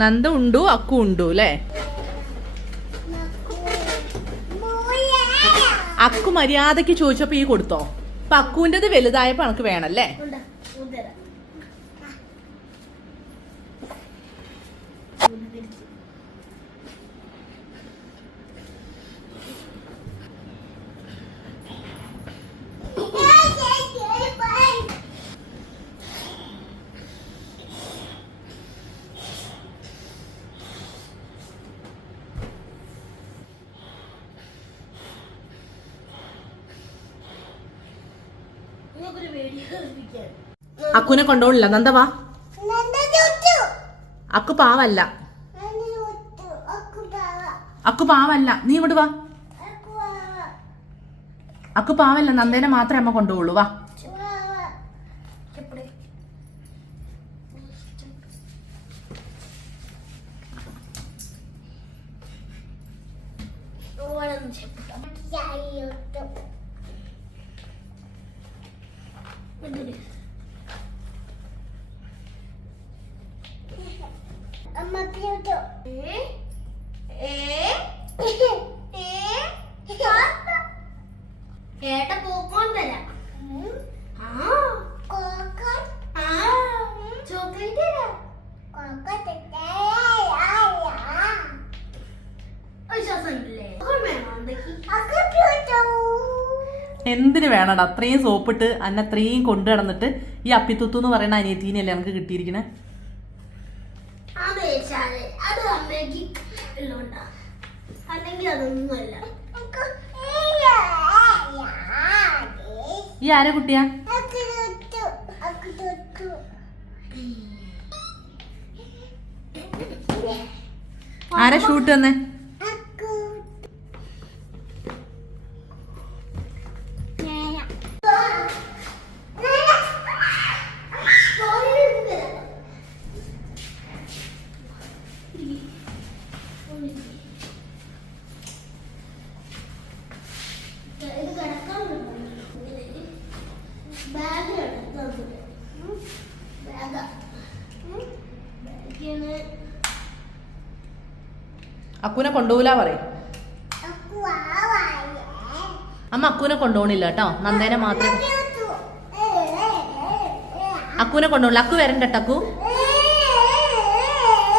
നന്ദ ഉണ്ടു അക്കു ഉണ്ടു അല്ലേ? അക്കു മര്യാദയ്ക്ക് ചോദിച്ചപ്പോ ഈ കൊടുത്തോ? അപ്പൊ അക്കുവിന്റെത് വലുതായപ്പോ എനക്ക് വേണല്ലേ? ഉദര അക്കുനെ കൊണ്ടോളില്ല. നന്ദവാ അക്കു പാവല്ല. അക്കു പാവല്ല. നീ ഇവിടെ വാ. അക്കു പാവല്ല. നന്ദേനെ മാത്രമേ അമ്മ കൊണ്ടുപോകുള്ളൂ. വാ. എപ്പടി 엄마 피우죠. 에? 에? എന്തിനു വേണടാ? അത്രയും സോപ്പിട്ട് അന്നെ അത്രയും കൊണ്ടു നടന്നിട്ട് ഈ അപ്പിത്തുത്തു എന്ന് പറയുന്ന അനിയത്തിനെയല്ലേ നമുക്ക് കിട്ടിയിരിക്കണേ? ഈ ആരെ കുട്ടിയാ? ആരെ ഷൂട്ട് തന്നെ അക്കുനെ കൊണ്ടുപോകില്ല പറയും. അമ്മ അക്കുനെ കൊണ്ടുപോകണില്ല കേട്ടോ. നന്ദേനെ മാത്രം. അക്കുനെ കൊണ്ടുപോകില്ല അക്കു വരണ്ട അക്കു.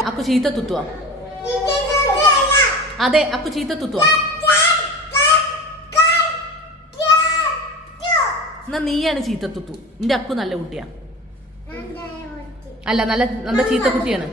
അക്കു ചീത്ത തുത്തുവാ. അതെ അക്കു ചീത്ത തുത്തുവാ. എന്നാ നീയാണ് ചീത്ത തുത്തു. നിന്റെ അക്കു നല്ല കുട്ടിയാ. അല്ല നല്ല നല്ല ചീത്ത കുട്ടിയാണ്.